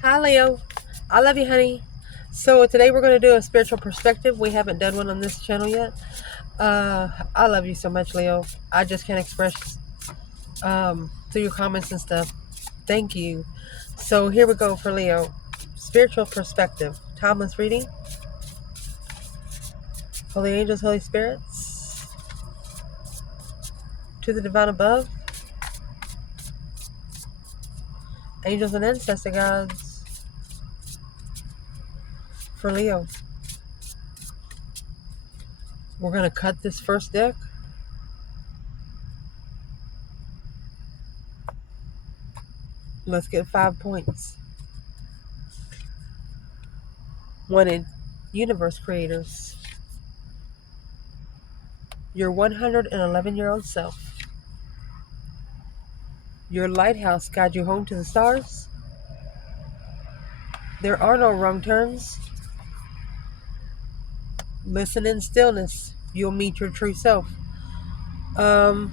Hi, Leo. I love you, honey. So today we're going to do a spiritual perspective. We haven't done one on this channel yet. I love you so much, Leo. I just can't express through your comments and stuff. Thank you. So here we go for Leo. Spiritual perspective. Timeless reading. Holy angels, Holy spirits. To the divine above. Angels and ancestor gods. For Leo. We're going to cut this first deck. Let's get 5 points. Wanted universe creators. Your 111-year-old self. Your lighthouse guide you home to the stars. There are no wrong turns. Listen in stillness. You'll meet your true self. Your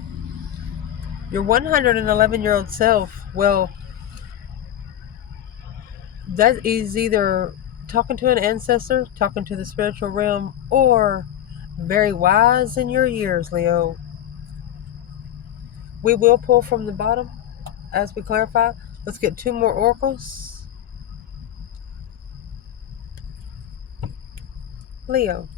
111-year-old self, well, that is either talking to an ancestor, talking to the spiritual realm, or very wise in your years, Leo. We will pull from the bottom as we clarify. Let's get 2 more oracles. Leo.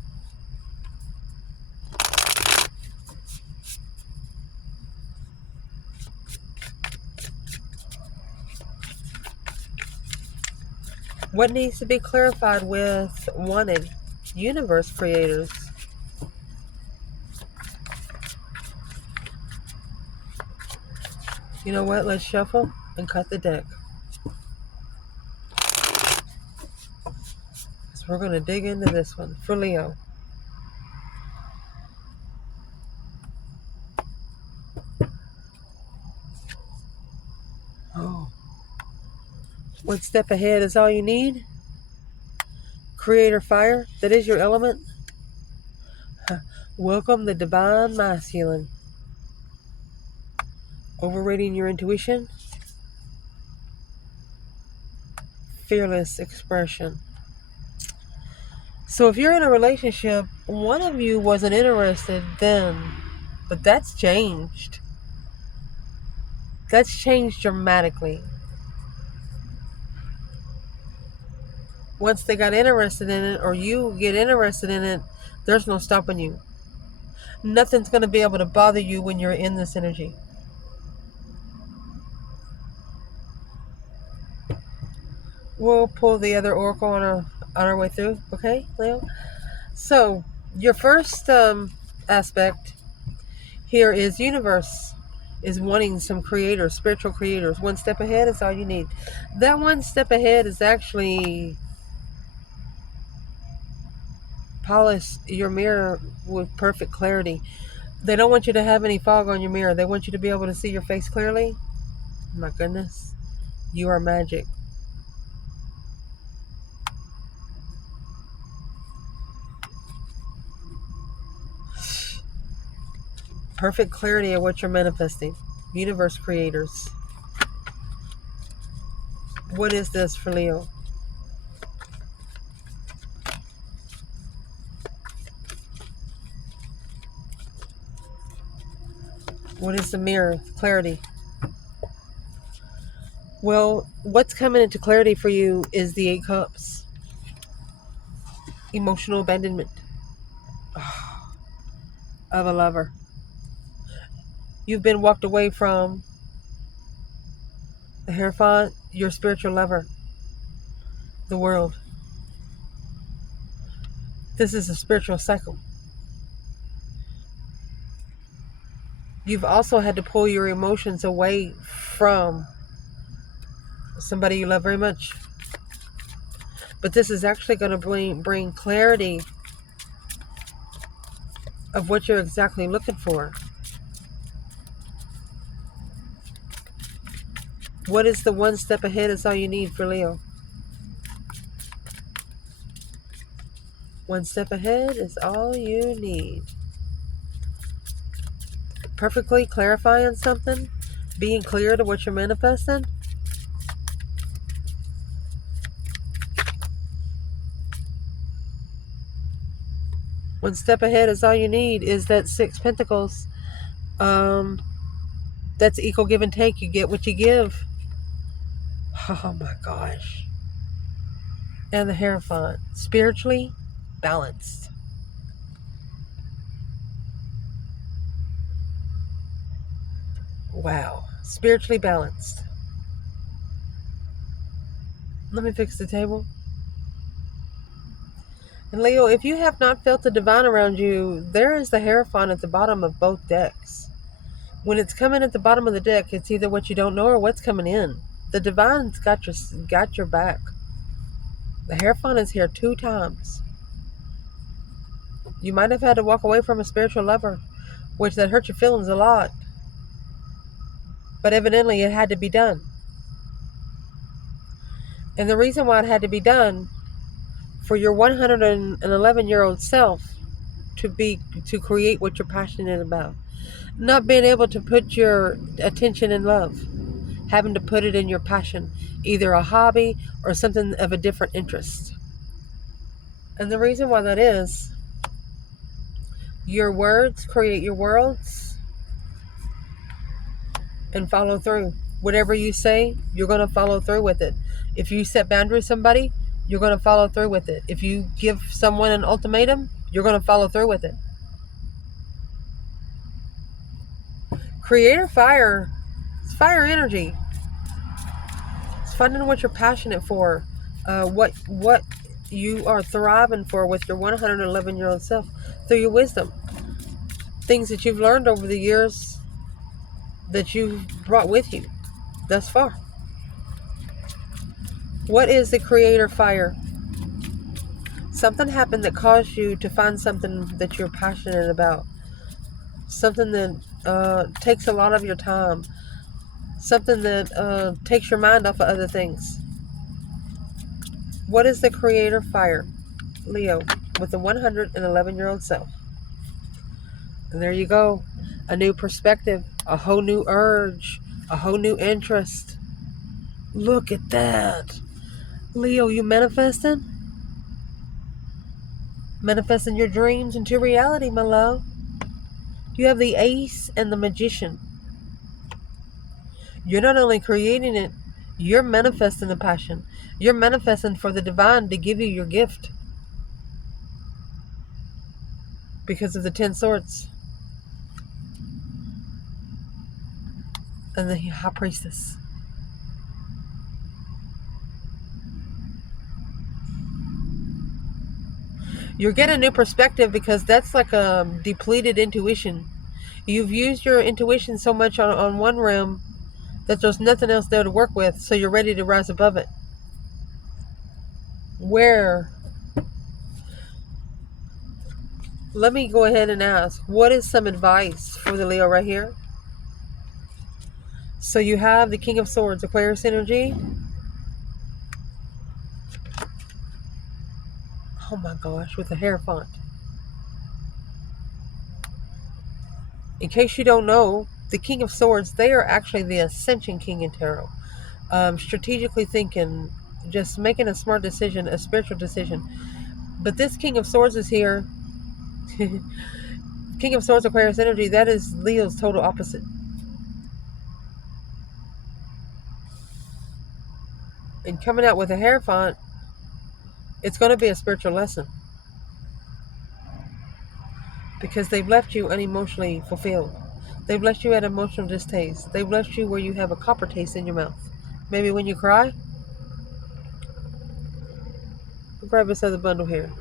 What needs to be clarified with wanted universe creators? You know what? Let's shuffle and cut the deck. So we're going to dig into this one for Leo. Oh. One step ahead is all you need. Creator fire, that is your element. Welcome the divine masculine. Overrating your intuition. Fearless expression. So if you're in a relationship, one of you wasn't interested then, but that's changed. That's changed dramatically. Once they got interested in it, or you get interested in it, there's no stopping you. Nothing's going to be able to bother you when you're in this energy. We'll pull the other oracle on our way through, okay, Leo? So, your first aspect here is universe is wanting some creators, spiritual creators. One step ahead is all you need. That one step ahead is actually polish your mirror with perfect clarity. They don't want you to have any fog on your mirror. They want you to be able to see your face clearly. My goodness, you are magic. Perfect clarity of what you're manifesting. Universe creators. What is this for Leo? What is the mirror? Clarity. Well, what's coming into clarity for you is the 8 cups. Emotional abandonment of a lover. You've been walked away from the Hierophant, your spiritual lover, the world. This is a spiritual cycle. You've also had to pull your emotions away from somebody you love very much. But this is actually going to bring clarity of what you're exactly looking for. What is the one step ahead is all you need for Leo? One step ahead is all you need. Perfectly clarifying something, being clear to what you're manifesting. One step ahead is all you need. Is that Six Pentacles. That's equal give and take. You get what you give. Oh my gosh. And the Hierophant. Spiritually balanced. Wow. Spiritually balanced. Let me fix the table. And Leo, if you have not felt the divine around you, there is the Hierophant at the bottom of both decks. When it's coming at the bottom of the deck, it's either what you don't know or what's coming in. The divine's got your back. The Hierophant is here 2 times. You might have had to walk away from a spiritual lover, which that hurt your feelings a lot. But evidently it had to be done. And the reason why it had to be done, for your 111-year-old self to create what you're passionate about. Not being able to put your attention in love. Having to put it in your passion. Either a hobby or something of a different interest. And the reason why that is, your words create your worlds and follow through. Whatever you say, you're going to follow through with it. If you set boundaries with somebody, you're going to follow through with it. If you give someone an ultimatum, you're going to follow through with it. Creator fire. It's fire energy. It's finding what you're passionate for. What you are thriving for with your 111-year-old self through your wisdom. Things that you've learned over the years that you've brought with you thus far. What is the creator fire? Something happened that caused you to find something that you're passionate about. Something that takes a lot of your time. Something that takes your mind off of other things. What is the creator fire? Leo, with the 111-year-old self. And there you go. A new perspective. A whole new urge. A whole new interest. Look at that. Leo, you manifesting? Manifesting your dreams into reality, my love. You have the Ace and the Magician. You're not only creating it, you're manifesting the passion. You're manifesting for the divine to give you your gift. Because of the 10 swords. And the High Priestess. You're getting a new perspective because that's like a depleted intuition. You've used your intuition so much on one realm that there's nothing else there to work with, so you're ready to rise above it. Where? Let me go ahead and ask, what is some advice for the Leo right here? So you have the King of Swords, Aquarius energy. Oh my gosh, with the Hierophant. In case you don't know, the King of Swords, they are actually the Ascension King in Tarot. Strategically thinking, just making a smart decision, a spiritual decision. But this King of Swords is here. King of Swords, Aquarius energy, that is Leo's total opposite. And coming out with a Hierophant, it's going to be a spiritual lesson. Because they've left you unemotionally fulfilled. They've left you at emotional distaste. They've left you where you have a copper taste in your mouth. Maybe when you cry. I'll grab this other bundle here.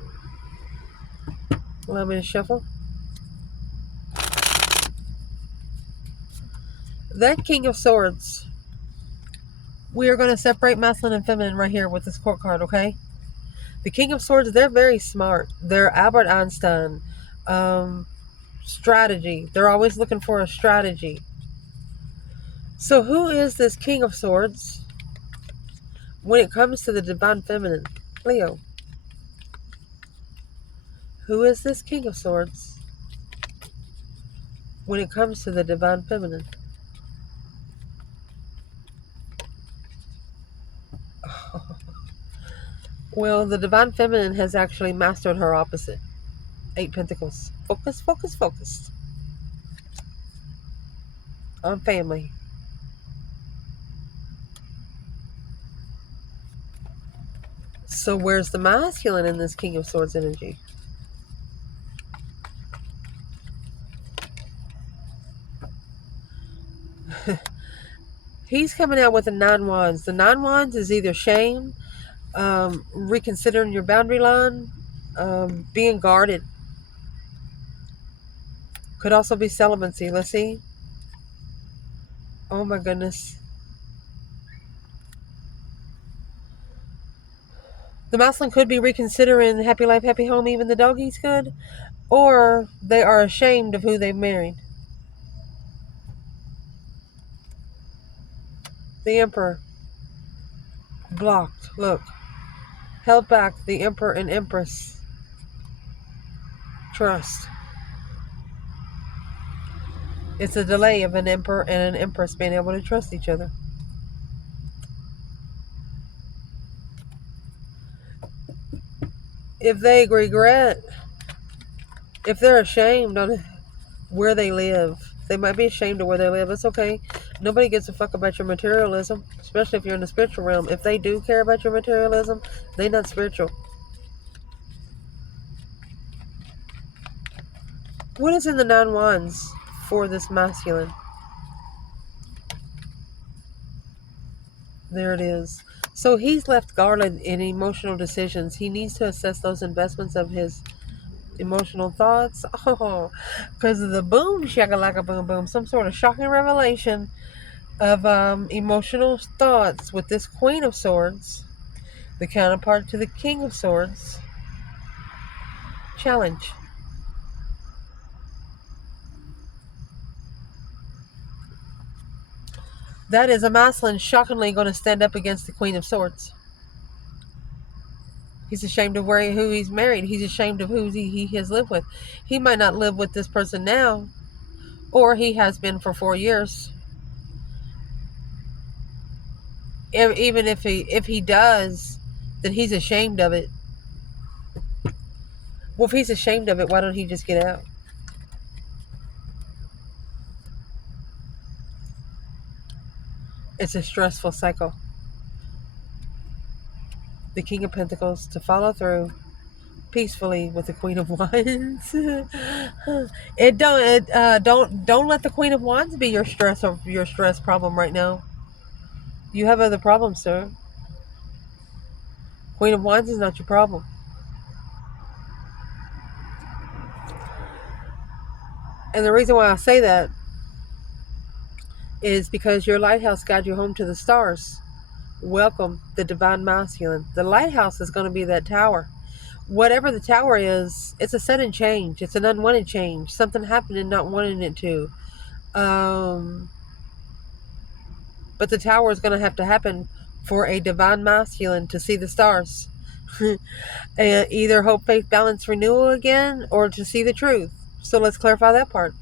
Allow me to shuffle. That King of Swords. We are going to separate masculine and feminine right here with this court card, okay? The King of Swords, they're very smart. They're Albert Einstein. Strategy. They're always looking for a strategy. So who is this King of Swords when it comes to the divine feminine? Leo. Who is this King of Swords when it comes to the divine feminine? Well, the divine feminine has actually mastered her opposite. 8 Pentacles. Focus, focus, focus. On family. So where's the masculine in this King of Swords energy? He's coming out with the 9 Wands. The 9 Wands is either shame, reconsidering your boundary line, being guarded. Could also be celibacy. Let's see. Oh my goodness. The masculine could be reconsidering happy life, happy home, even the doggies could. Or they are ashamed of who they've married. The Emperor. Blocked. Look. Held back. The Emperor and Empress. Trust. It's a delay of an Emperor and an Empress being able to trust each other. If they regret, if they're ashamed on where they live, they might be ashamed of where they live. It's okay. Nobody gives a fuck about your materialism, especially if you're in the spiritual realm. If they do care about your materialism, they're not spiritual. What is in the 9 Wands for this masculine? There it is. So he's left guarded in emotional decisions. He needs to assess those investments of his emotional thoughts. Oh, because of the boom, shakalaka boom boom. Some sort of shocking revelation of emotional thoughts with this Queen of Swords, the counterpart to the King of Swords. Challenge. That is a masculine shockingly going to stand up against the Queen of Swords. He's ashamed of who he's married. He's ashamed of who he has lived with. He might not live with this person now, or he has been for 4 years. Even if he does, then he's ashamed of it. Well, if he's ashamed of it, why don't he just get out? It's a stressful cycle. The King of Pentacles to follow through peacefully with the Queen of Wands. Don't let the Queen of Wands be your stress problem right now. You have other problems, sir. Queen of Wands is not your problem. And the reason why I say that is because your lighthouse guides you home to the stars. Welcome the divine masculine. The lighthouse is going to be that tower. Whatever the tower is, it's a sudden change. It's an unwanted change. Something happened and not wanting it to. But the tower is going to have to happen for a divine masculine to see the stars. And either hope, faith, balance, renewal again, or to see the truth. So let's clarify that part.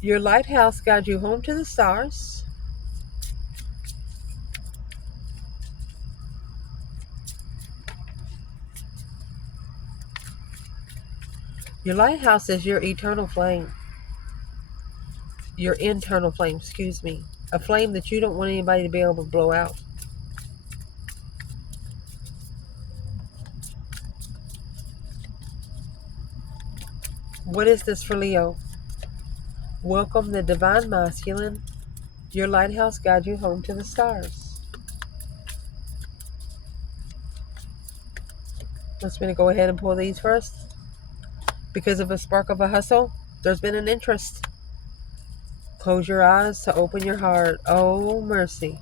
Your lighthouse guides you home to the stars. Your lighthouse is your eternal flame. Your internal flame, excuse me. A flame that you don't want anybody to be able to blow out. What is this for Leo? Welcome the divine masculine. Your lighthouse guides you home to the stars. Let's go ahead and pull these first. Because of a spark of a hustle, there's been an interest. Close your eyes to open your heart. Oh, mercy.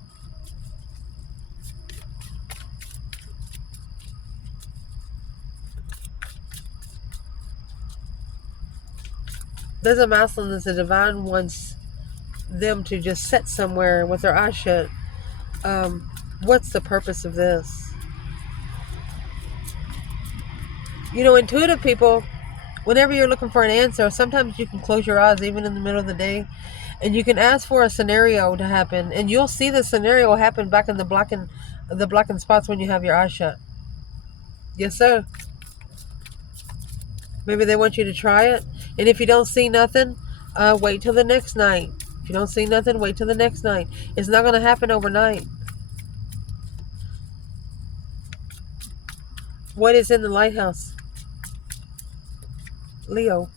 There's a masculine that's a divine wants them to just sit somewhere with their eyes shut. What's the purpose of this? You know, intuitive people, whenever you're looking for an answer, sometimes you can close your eyes even in the middle of the day, and you can ask for a scenario to happen, and you'll see the scenario happen back in the blackened spots when you have your eyes shut. Yes, sir. Maybe they want you to try it. And if you don't see nothing, wait till the next night. If you don't see nothing, wait till the next night. It's not going to happen overnight. What is in the lighthouse? Leo.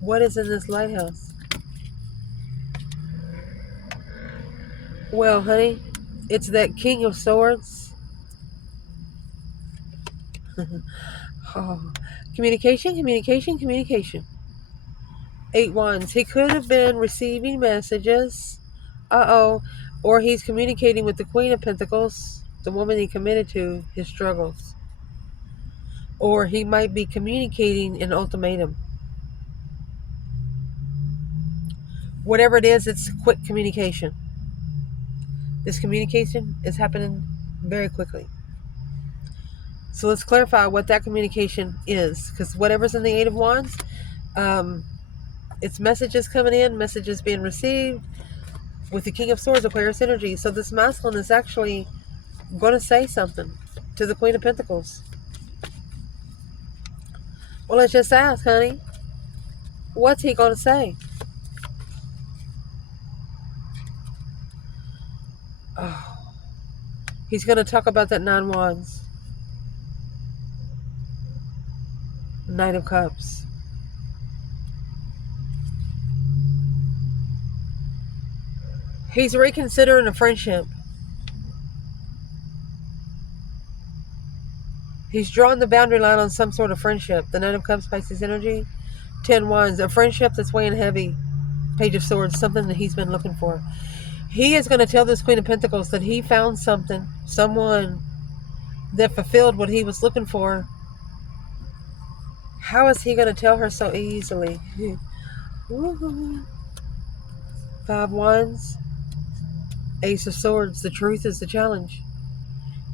What is in this lighthouse? Well, honey, it's that King of Swords. Oh, communication, communication, communication. 8 Wands. He could have been receiving messages. Uh-oh. Or he's communicating with the Queen of Pentacles, the woman he committed to, his struggles. Or he might be communicating an ultimatum. Whatever it is, it's quick communication. This communication is happening very quickly. So let's clarify what that communication is. Because whatever's in the 8 of Wands, it's messages coming in, messages being received. With the King of Swords, Aquarius energy. So this masculine is actually going to say something to the Queen of Pentacles. Well, let's just ask, honey. What's he going to say? Oh, he's going to talk about that 9 Wands. Knight of Cups. He's reconsidering a friendship. He's drawn the boundary line on some sort of friendship. The Knight of Cups, Pisces energy. 10 Wands. A friendship that's weighing heavy. Page of Swords. Something that he's been looking for. He is going to tell this Queen of Pentacles that he found something. Someone that fulfilled what he was looking for. How is he going to tell her so easily? 5 Wands. Ace of Swords. The truth is the challenge.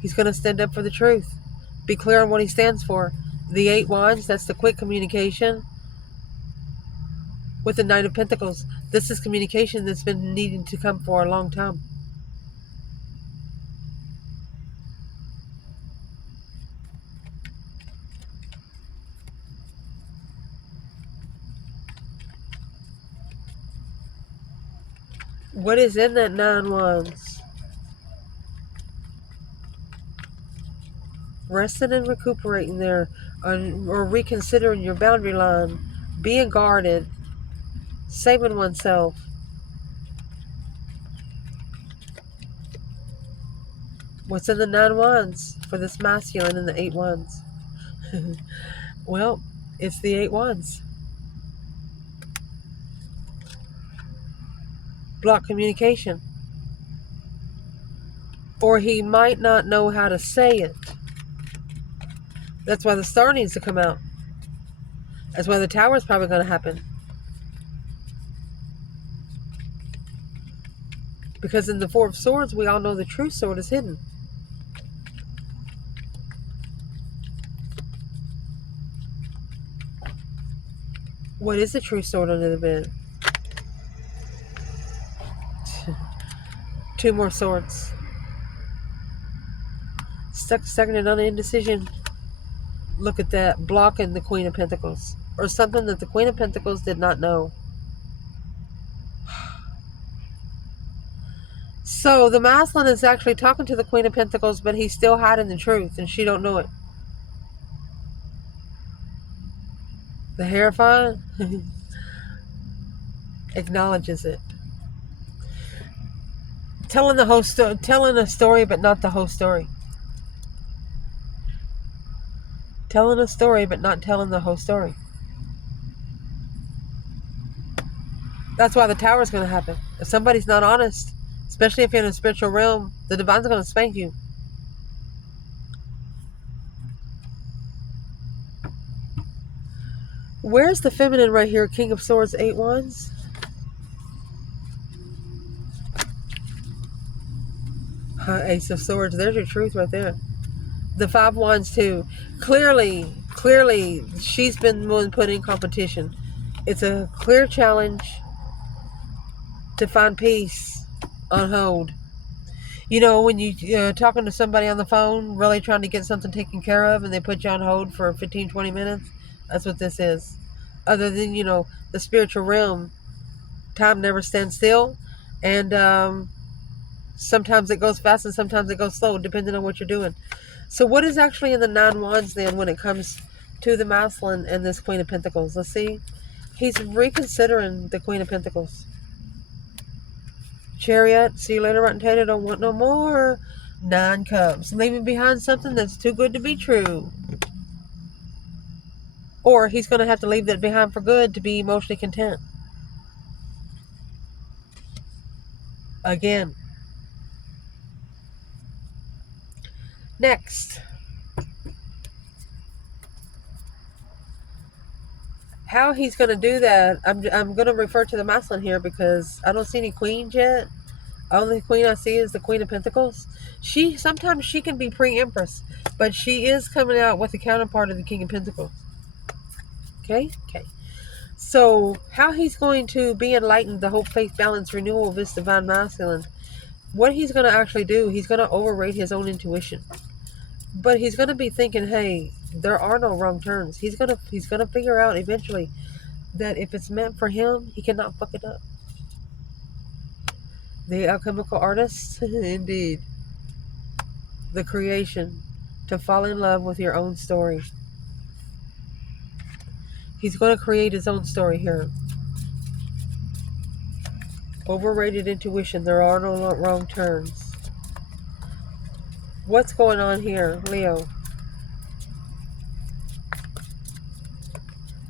He's going to stand up for the truth. Be clear on what he stands for. The 8 Wands, that's the quick communication. With the Knight of Pentacles, this is communication that's been needing to come for a long time. What is in that 9 Wands? Resting and recuperating there, or reconsidering your boundary line, being guarded, saving oneself. What's in the 9 Wands for this masculine and the 8 Wands? Well, it's the 8 Wands. Block communication. Or he might not know how to say it. That's why the star needs to come out. That's why the tower is probably going to happen. Because in the 4 of Swords, we all know the true sword is hidden. What is the true sword under the bed? 2 more swords. Stagnant on indecision. Look at that. Blocking the Queen of Pentacles. Or something that the Queen of Pentacles did not know. So the masculine is actually talking to the Queen of Pentacles, but he's still hiding the truth, and she don't know it. The Hierophant acknowledges it. Telling a story, but not the whole story. Telling a story, but not telling the whole story. That's why the tower is going to happen. If somebody's not honest, especially if you're in a spiritual realm, the divine's going to spank you. Where's the feminine right here? King of Swords, 8 Wands. Ace of Swords. There's your truth right there. The 5 Wands too. Clearly, she's been the one put in competition. It's a clear challenge to find peace on hold. You know, when you talking to somebody on the phone, really trying to get something taken care of, and they put you on hold for 15, 20 minutes? That's what this is. Other than, the spiritual realm, time never stands still. And sometimes it goes fast and sometimes it goes slow, depending on what you're doing. So what is actually in the 9 wands then when it comes to the masculine and this Queen of Pentacles? Let's see. He's reconsidering the Queen of Pentacles. Chariot, see you later, rotten tater, don't want no more. 9 cups, leaving behind something that's too good to be true. Or he's going to have to leave that behind for good to be emotionally content. Again. Next. How he's going to do that, I'm going to refer to the masculine here because I don't see any queens yet. Only queen I see is the Queen of Pentacles. Sometimes she can be pre-empress, but she is coming out with the counterpart of the King of Pentacles. Okay? Okay. So, how he's going to be enlightened, the hope, faith, balance, renewal of this divine masculine, what he's going to actually do, he's going to overrate his own intuition. But he's going to be thinking, hey, there are no wrong turns. He's going to figure out eventually that if it's meant for him, he cannot fuck it up. The alchemical artist, indeed. The creation, to fall in love with your own story. He's going to create his own story here. Overrated intuition, there are no wrong turns. What's going on here, Leo?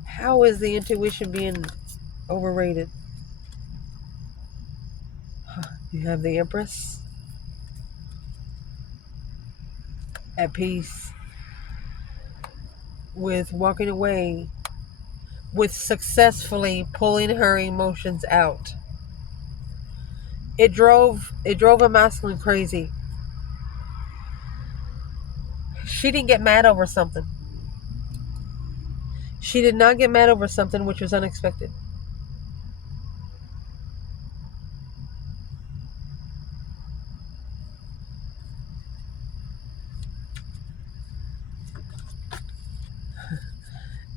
How is the intuition being overrated? You have the Empress at peace with walking away, with successfully pulling her emotions out. It drove a masculine crazy. She didn't get mad over something. She did not get mad over something which was unexpected.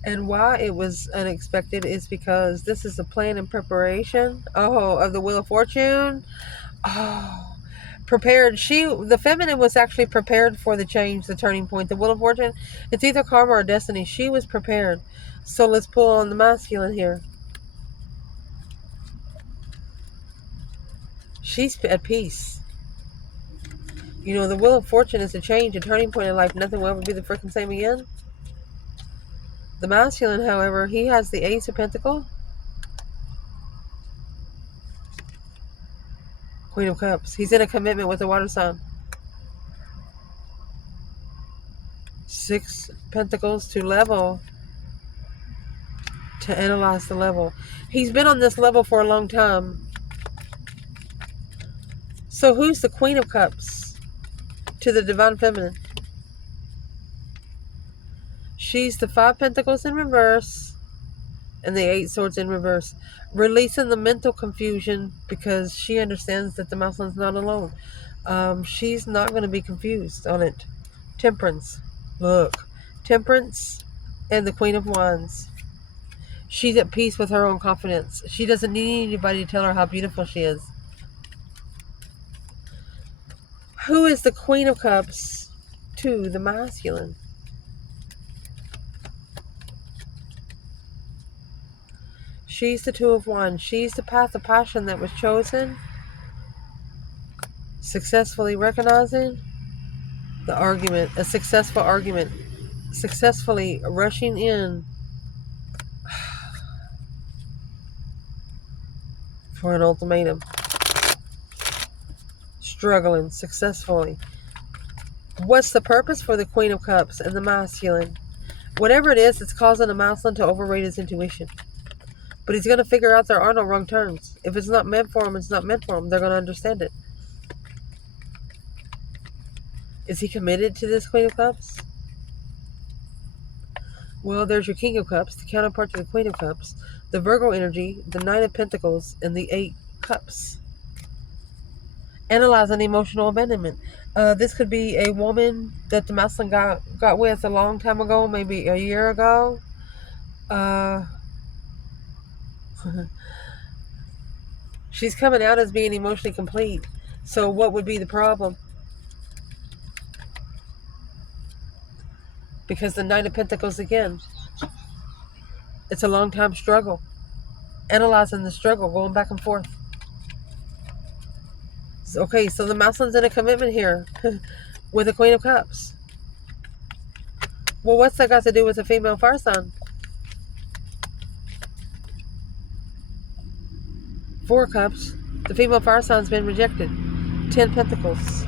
And why it was unexpected is because this is a plan and preparation. Oh, of the Wheel of Fortune. Oh, prepared. The feminine was actually prepared for the change, the turning point. The Wheel of Fortune, it's either karma or destiny. She was prepared. So let's pull on the masculine here. She's at peace. The Wheel of Fortune is a change, a turning point in life. Nothing will ever be the freaking same again. The masculine, however, he has the Ace of Pentacles, Queen of Cups. He's in a commitment with the water sign. 6 Pentacles to level, to analyze the level. He's been on this level for a long time. So who's the Queen of Cups to the Divine Feminine? She's the 5 Pentacles in reverse and the 8 Swords in reverse. Releasing the mental confusion because she understands that the masculine's not alone. She's not going to be confused on it. Temperance. Look. Temperance and the Queen of Wands. She's at peace with her own confidence. She doesn't need anybody to tell her how beautiful she is. Who is the Queen of Cups to the masculine? She's the 2 of Wands. She's the path of passion that was chosen. Successfully recognizing the argument, a successful argument. Successfully rushing in for an ultimatum. Struggling successfully. What's the purpose for the Queen of Cups and the masculine? Whatever it is, it's causing the masculine to overrate his intuition. But he's going to figure out there are no wrong turns. If it's not meant for him, it's not meant for him. They're going to understand it. Is he committed to this Queen of Cups? Well, there's your King of Cups, the counterpart to the Queen of Cups, the Virgo energy, the 9 of Pentacles, and the 8 Cups. Analyzing emotional abandonment. This could be a woman that the masculine got with a long time ago, maybe a year ago. Uh, she's coming out as being emotionally complete. So what would be the problem? Because the Knight of Pentacles again, it's a long time struggle. Analyzing the struggle, going back and forth. Okay, so the masculine's in a commitment here with the Queen of Cups. Well, what's that got to do with the female fire sign? Four of Cups. The female fire sign's been rejected. 10 Pentacles.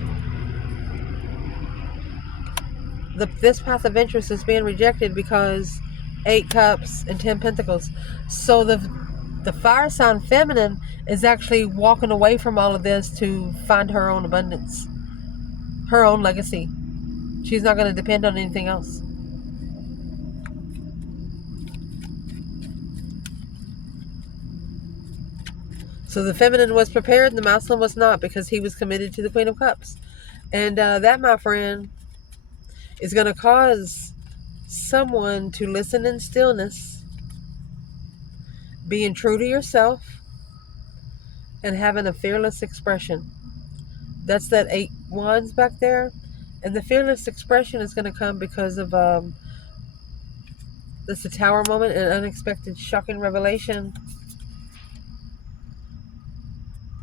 This path of interest is being rejected because 8 Cups and 10 Pentacles. So the fire sign feminine is actually walking away from all of this to find her own abundance, her own legacy. She's not going to depend on anything else. So the feminine was prepared and the masculine was not, because he was committed to the Queen of Cups. And that, my friend, is going to cause someone to listen in stillness, being true to yourself, and having a fearless expression. That's that 8 Wands back there. And the fearless expression is going to come because of this the Tower moment, an unexpected, shocking revelation.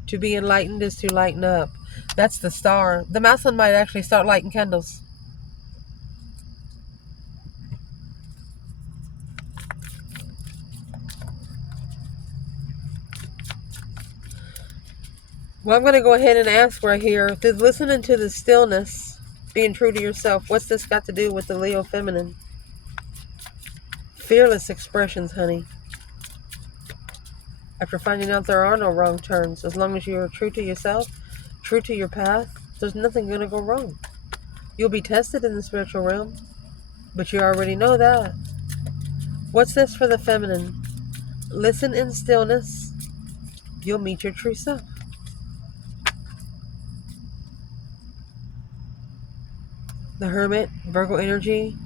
To be enlightened is to lighten up. That's the Star. The masculine might actually start lighting candles. Well, I'm going to go ahead and ask right here. Listening to the stillness, being true to yourself, what's this got to do with the Leo feminine? Fearless expressions, honey. After finding out there are no wrong turns, as long as you're true to yourself, true to your path, there's nothing going to go wrong. You'll be tested in the spiritual realm, but you already know that. What's this for the feminine? Listen in stillness. You'll meet your true self. The Hermit, Virgo energy,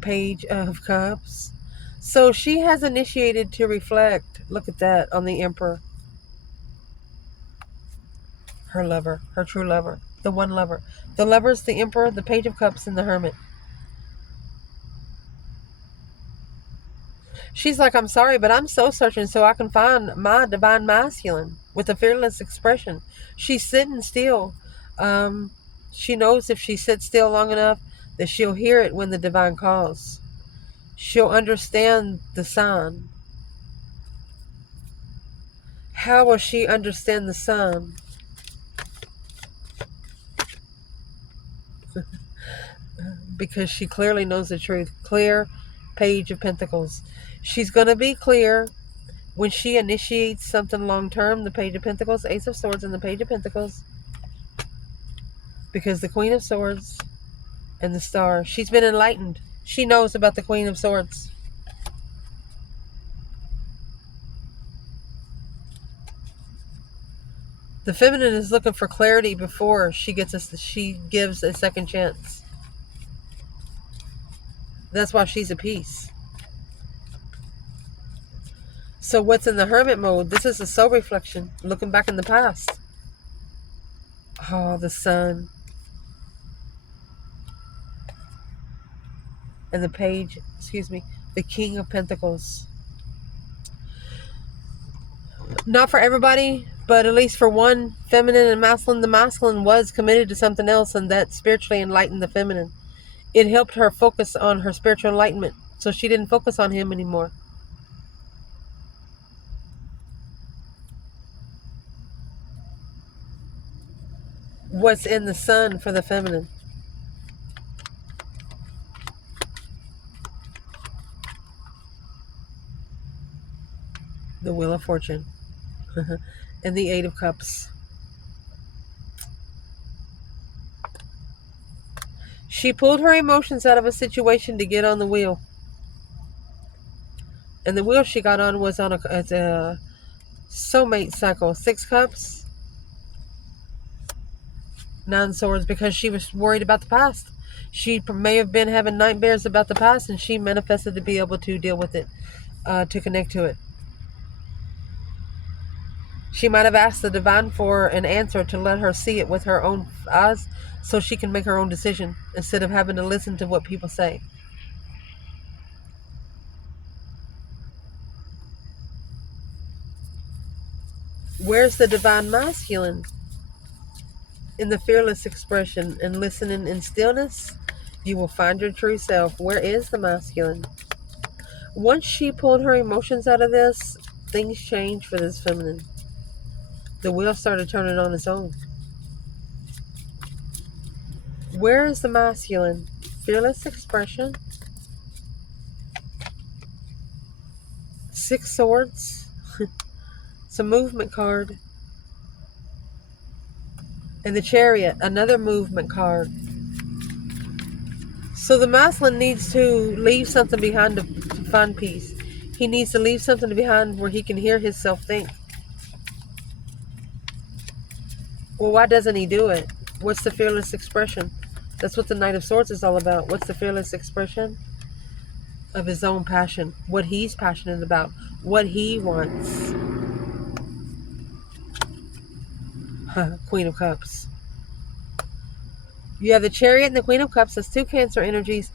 Page of Cups. So she has initiated to reflect. Look at that on the Emperor. Her lover, her true lover, the one lover. The lovers, the Emperor, the Page of Cups, and the Hermit. She's like, I'm sorry, but I'm soul searching so I can find my divine masculine with a fearless expression. She's sitting still. She knows if she sits still long enough that she'll hear it when the divine calls. She'll understand the sign. How will she understand the sign? Because she clearly knows the truth. Clear, Page of Pentacles. She's going to be clear when she initiates something long-term, the Page of Pentacles, Ace of Swords, and the Page of Pentacles. Because the Queen of Swords and the Star, she's been enlightened. She knows about the Queen of Swords. The feminine is looking for clarity before she gives a second chance. That's why she's a piece. So what's in the Hermit mode? This is a soul reflection, looking back in the past. Oh, the Sun. And the Page, the King of Pentacles. Not for everybody, but at least for one, feminine and masculine. The masculine was committed to something else, and that spiritually enlightened the feminine. It helped her focus on her spiritual enlightenment, so she didn't focus on him anymore. What's in the Sun for the feminine? The Wheel of Fortune. And the Eight of Cups. She pulled her emotions out of a situation to get on the wheel. And the wheel she got on was on a soulmate cycle. 6 Cups Nine of Swords, because she was worried about the past. She may have been having nightmares about the past, and she manifested to be able to deal with it, to connect to it. She might have asked the divine for an answer to let her see it with her own eyes so she can make her own decision instead of having to listen to what people say. Where's the divine masculine? In the fearless expression and listening in stillness, you will find your true self. Where is the masculine? Once she pulled her emotions out of this, things changed for this feminine. The wheel started turning on its own. Where is the masculine? Fearless expression. Six Swords. It's a movement card. And the Chariot, another movement card. So the masculine needs to leave something behind to find peace. He needs to leave something behind where he can hear himself think. Well, why doesn't he do it? What's the fearless expression? That's what the Knight of Swords is all about. What's the fearless expression? Of his own passion. What he's passionate about. What he wants. Queen of Cups. You have the Chariot and the Queen of Cups. That's two Cancer energies.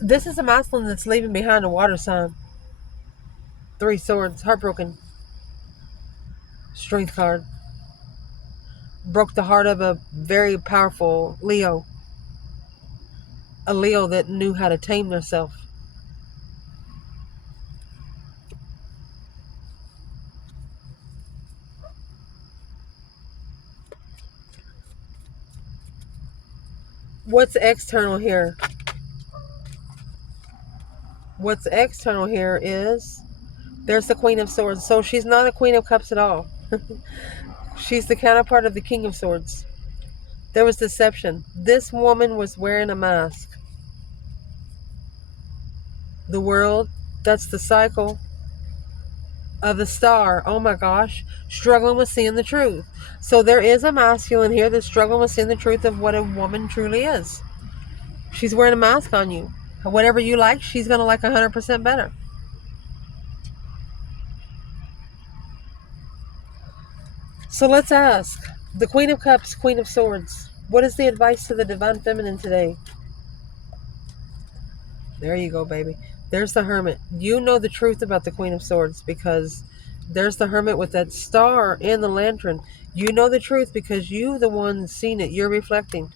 This is a masculine that's leaving behind a water sign. Three Swords. Heartbroken. Strength card. Broke the heart of a very powerful Leo. A Leo that knew how to tame themselves. What's external here? What's external here is there's the Queen of Swords. So she's not a Queen of Cups at all. She's the counterpart of the King of Swords. There was deception. This woman was wearing a mask. The world, that's the cycle of the star. Oh my gosh. Struggling with seeing the truth. So there is a masculine here that's struggling with seeing the truth of what a woman truly is. She's wearing a mask on you. Whatever you like, she's going to like 100% better. So let's ask. The Queen of Cups, Queen of Swords. What is the advice to the Divine Feminine today? There you go, baby. There's the Hermit. You know the truth about the Queen of Swords because there's the Hermit with that star and the lantern. You know the truth because you the one seen it. You're reflecting.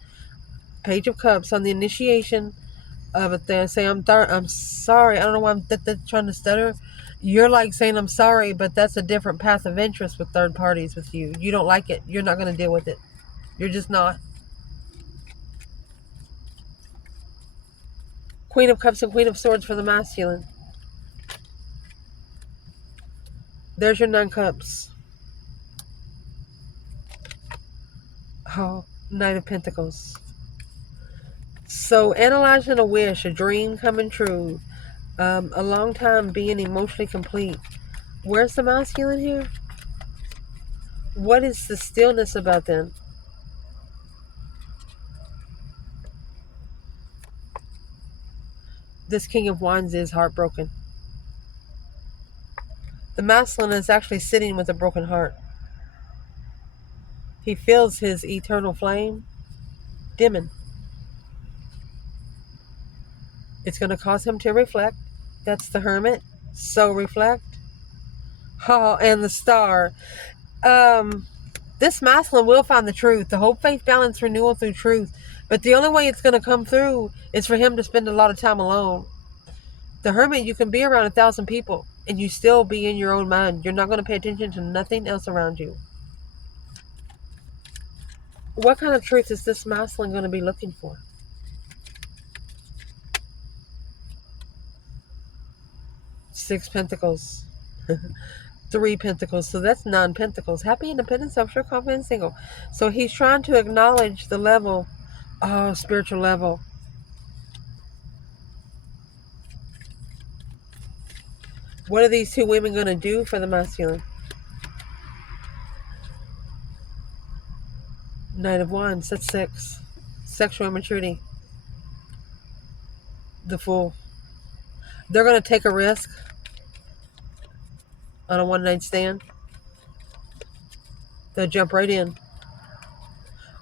Page of Cups on the initiation of a thing. Say, I'm sorry. I don't know why I'm trying to stutter. You're like saying I'm sorry, but that's a different path of interest with third parties with you. You don't like it. You're not going to deal with it. You're just not. Queen of Cups and Queen of Swords for the masculine. There's your 9 cups. Oh, Knight of Pentacles. So analyzing a wish, a dream coming true, a long time being emotionally complete. Where's the masculine here? What is the stillness about them? This King of Wands is heartbroken. The masculine is actually sitting with a broken heart. He feels his eternal flame dimming. It's going to cause him to reflect. That's the Hermit. So reflect. Oh, and the Star. This masculine will find the truth. The hope, faith, balance, renewal through truth. But the only way it's going to come through is for him to spend a lot of time alone. The Hermit, you can be around 1,000 people and you still be in your own mind. You're not going to pay attention to nothing else around you. What kind of truth is this masculine going to be looking for? Six Pentacles. Three Pentacles. So that's 9 Pentacles. Happy, independent, self-sure, confident, single. So he's trying to acknowledge the level. Oh, spiritual level. What are these two women going to do for the masculine? Knight of Wands, that's 6. Sexual immaturity. The Fool. They're going to take a risk on a one-night stand. They'll jump right in.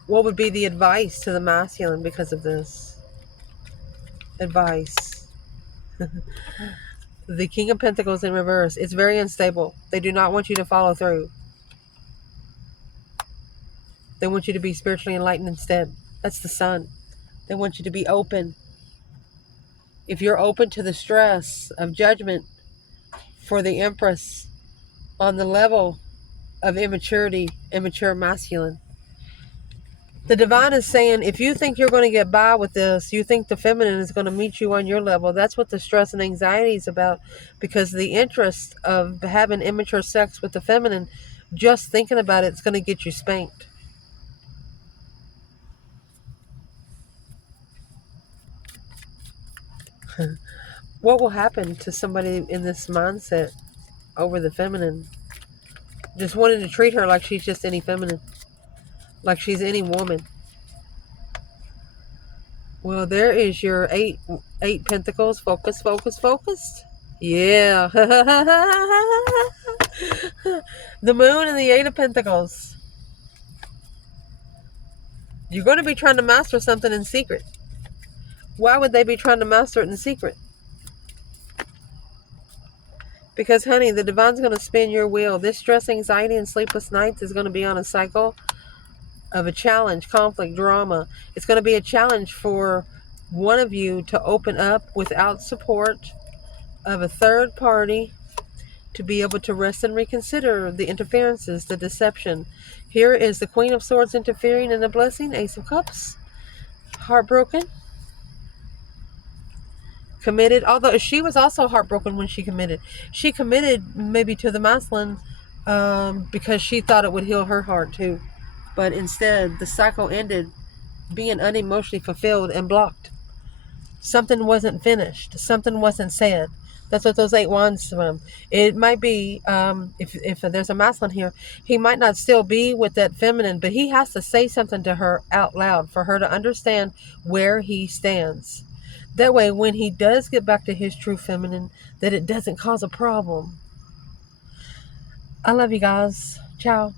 What would be the advice to the masculine because of this? Advice. The King of Pentacles in reverse. It's very unstable. They do not want you to follow through. They want you to be spiritually enlightened instead. That's the Sun. They want you to be open. If you're open to the stress of judgment for the Empress on the level of immaturity, immature masculine, the divine is saying, if you think you're going to get by with this, you think the feminine is going to meet you on your level. That's what the stress and anxiety is about, because the interest of having immature sex with the feminine, just thinking about it's going to get you spanked. What will happen to somebody in this mindset over the feminine? Just wanting to treat her like she's just any feminine, like she's any woman. Well, there is your eight pentacles. Focus, focus, focused. Yeah. The Moon and the 8 of Pentacles. You're going to be trying to master something in secret. Why would they be trying to master it in secret? Because, honey, the divine's going to spin your wheel. This stress, anxiety, and sleepless nights is going to be on a cycle of a challenge, conflict, drama. It's going to be a challenge for one of you to open up without support of a third party, to be able to rest and reconsider the interferences, the deception. Here is the Queen of Swords interfering in the blessing, Ace of Cups. Heartbroken. Committed. Although she was also heartbroken when she committed. She committed maybe to the masculine because she thought it would heal her heart too. But instead, the cycle ended being unemotionally fulfilled and blocked. Something wasn't finished. Something wasn't said. That's what those 8 wands from. It might be, if there's a masculine here, he might not still be with that feminine, but he has to say something to her out loud for her to understand where he stands. That way, when he does get back to his true feminine, that it doesn't cause a problem. I love you guys. Ciao.